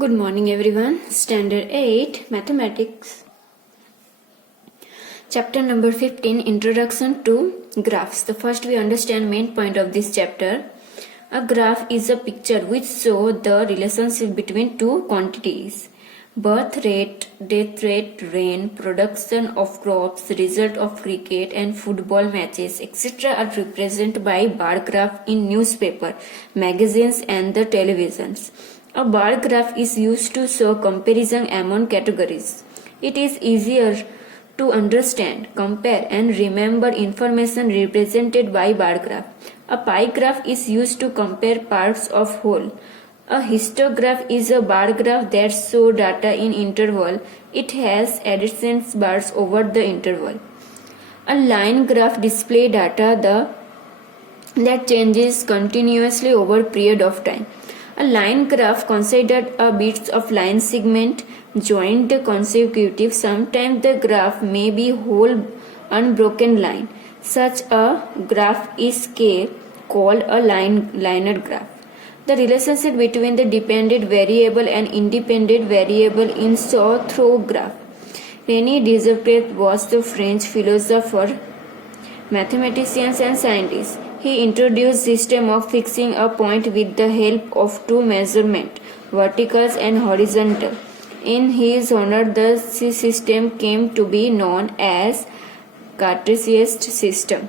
Good morning everyone. Standard 8 Mathematics. Chapter number 15 Introduction to Graphs. The first we understand main point of this chapter. A graph is a picture which shows the relationship between two quantities. Birth rate, death rate, rain, production of crops, result of cricket and football matches, etc. are represented by bar graph in newspaper, magazines and the televisions. A bar graph is used to show comparison among categories. It is easier to understand, compare and remember information represented by bar graph. A pie graph is used to compare parts of whole. A histograph is a bar graph that shows data in interval. It has adjacent bars over the interval. A line graph displays data that changes continuously over a period of time. A line graph considered a bits of line segment joined consecutive. Sometimes the graph may be whole unbroken line. Such a graph is called a linear graph. The relationship between the dependent variable and independent variable in saw-through graph. René Descartes was the French philosopher, mathematician and scientist. He introduced system of fixing a point with the help of two measurements, vertical and horizontal. In his honor, the system came to be known as Cartesian system.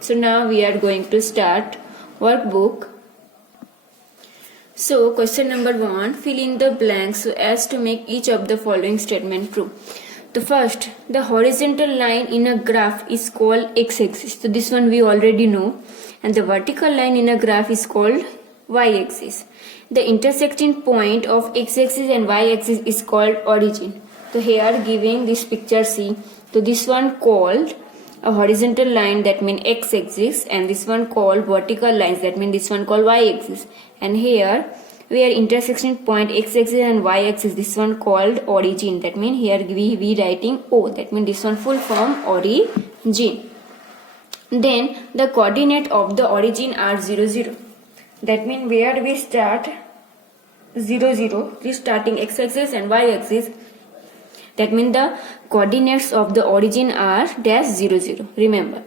So now we are going to start workbook. So question number 1, fill in the blanks so as to make each of the following statement true. The first, the horizontal line in a graph is called x-axis. So this one we already know. And the vertical line in a graph is called y-axis. The intersecting point of x-axis and y-axis is called origin. So here giving this picture C. So this one called a horizontal line, that means x-axis, and this one called vertical lines, that means this one called y-axis. And here where intersection point x-axis and y-axis, this one called origin, that means here we writing O, that means this one full form origin. Then the coordinate of the origin are 0 0, that means where we start 0 0, we starting x-axis and y-axis, that means the coordinates of the origin are dash 0 0. Remember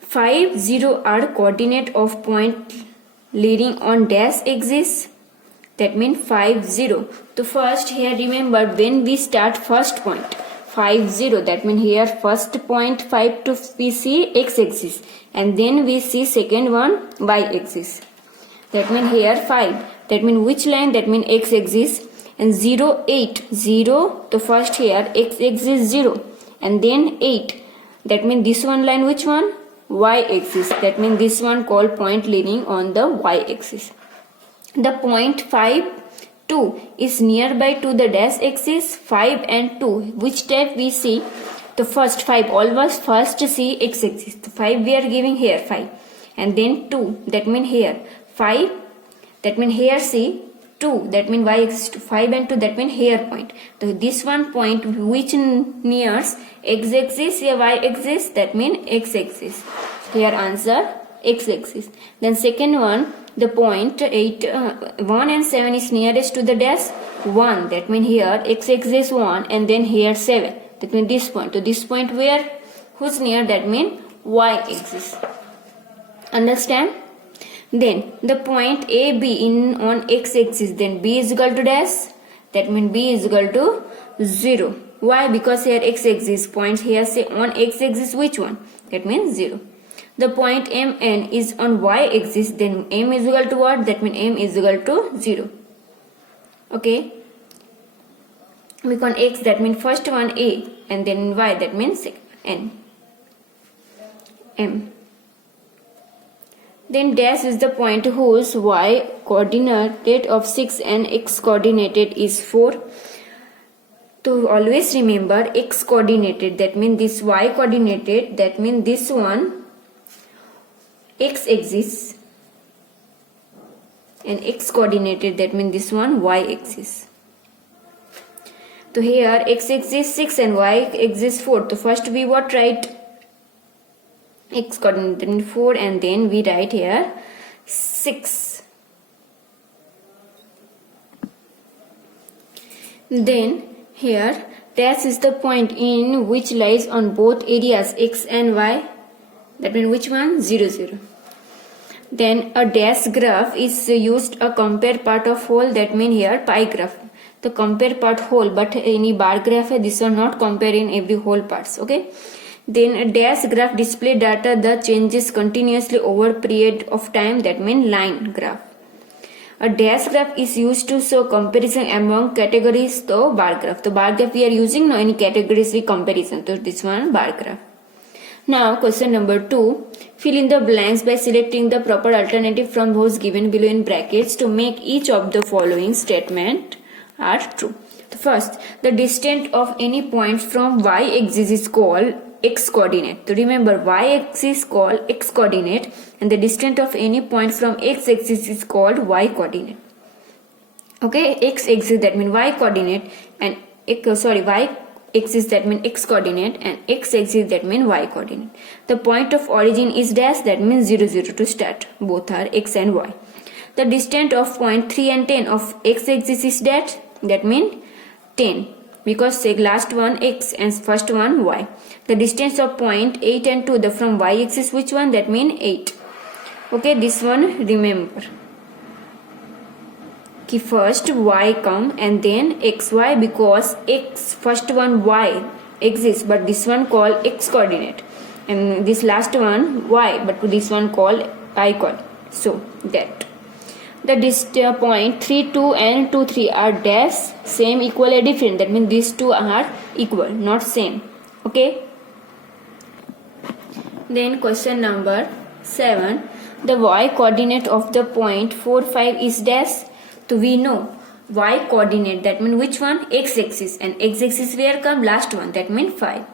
5 0 are coordinate of point leading on dash axis, that means 5 0. So first here remember when we start first point 5 0, that means here first point 5 to we see x axis and then we see second one y axis, that means here 5, that means which line, that means x axis, and 0 8 0, the first here x axis 0 and then 8, that means this one line which one, y-axis, that means this one called point leading on the y-axis. The point 5 2 is nearby to the dash axis. 5 and 2, which type we see? The first 5 always first see x-axis. The 5 we are giving here 5 and then 2, that means here 5, that means here see 2, that means y-axis to 5 and 2, that means here point. So this one point which nears x-axis or y-axis, that means x-axis. Here answer x-axis. Then second one, the point 1 and 7 is nearest to the dash 1, that means here x-axis 1 and then here 7, that means this point. To this point where who's near, that means y-axis. Understand? Then the point A B in on x-axis, then B is equal to dash, that means B is equal to 0. Why? Because here x-axis points here say on x-axis which one, that means 0. The point MN is on y-axis, then M is equal to what, that means M is equal to 0. Okay, because X, that means first one A and then Y, that means N M. Then dash is the point whose y coordinate of 6 and x coordinated is 4. To always remember x coordinated, that means this y coordinated, that means this one x axis, and x coordinated, that means this one y axis. So here x axis 6 and y axis 4. So first we what write x coordinate 4 and then we write here 6. Then here dash is the point in which lies on both areas x and y. That means which one? 0, 0. Then a dash graph is used a compare part of whole. That means here pie graph. The compare part whole, but any bar graph hai, this one not compare in every whole parts. Okay. Then a dash graph display data that changes continuously over period of time. That means line graph. A dash graph is used to show comparison among categories. So bar graph. So bar graph we are using no any categories with comparison. So this one bar graph. Now question number 2. Fill in the blanks by selecting the proper alternative from those given below in brackets to make each of the following statement are true. First, the distance of any point from y-axis is called x-coordinate. So remember, y-axis is called x-coordinate and the distance of any point from x-axis is called y-coordinate. Okay, x-axis that means y-coordinate and y-axis that means x-coordinate and x-axis that means y-coordinate. The point of origin is dash, that means 0, 0 to start. Both are x and y. The distance of point 3 and 10 of x-axis is dash, that means 10 because last one x and first one y. The distance of point 8 and 2 from y-axis which one? That means 8. Okay, this one remember. Ki first y come and then xy because x first one y exists but this one called x coordinate and this last one y but this one called I coordinate. So that the point 3 2 and 2 3 are dash same equal or different, that means these two are equal not same. Okay, then question number 7. The y coordinate of the point 4 5 is dash. So we know y coordinate that means which one? X axis and x axis where come? Last one, that means 5.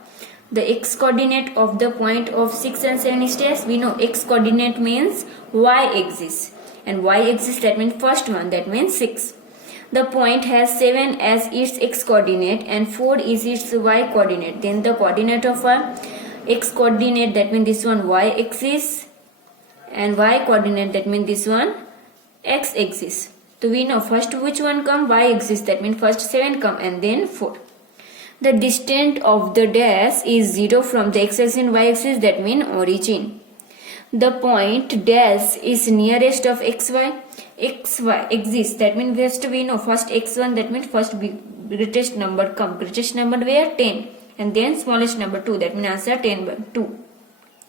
The x coordinate of the point of 6 and 7 is dash. We know x coordinate means y axis and y axis that means first one, that means 6. The point has 7 as its x coordinate and 4 is its y coordinate. Then the coordinate of a x coordinate that means this one y axis and y coordinate that means this one x axis. So we know first which one come? Y axis, that means first 7 come and then 4. The distance of the dash is 0 from the x axis and y axis, that means origin. The point dash is nearest of xy exists, that means first we know first x1, that means first greatest number come. Greatest number where? 10 and then smallest number 2, that means answer 10 by 2.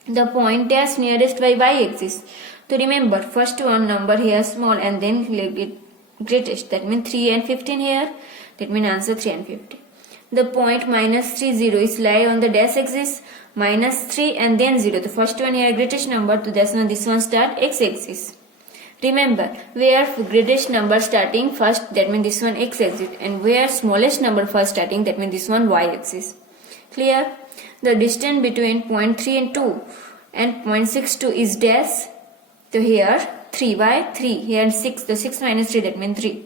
The point dash nearest by y axis. So remember first one number here small and then greatest, that means 3 and 15 here, that means answer 3 and 15. The point minus 3 0 is lie on the dash axis, minus 3 and then 0. The first one here greatest number, so that's why this one start x axis. Remember where greatest number starting first, that means this one x axis, and where smallest number first starting, that means this one y axis. Clear? The distance between point 3 and 2 and point 6 2 is dash. So here 3 by 3 here and 6, the 6 minus 3 that means 3.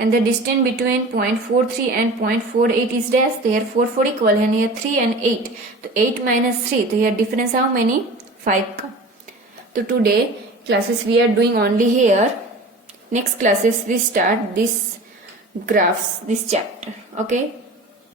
And the distance between point 4 3 and point 4 8 is dash. So here 4 4 equal and here 3 and 8. So 8 minus 3. So here difference how many? 5 come. So today classes we are doing only here. Next classes we start this graphs, this chapter. Okay.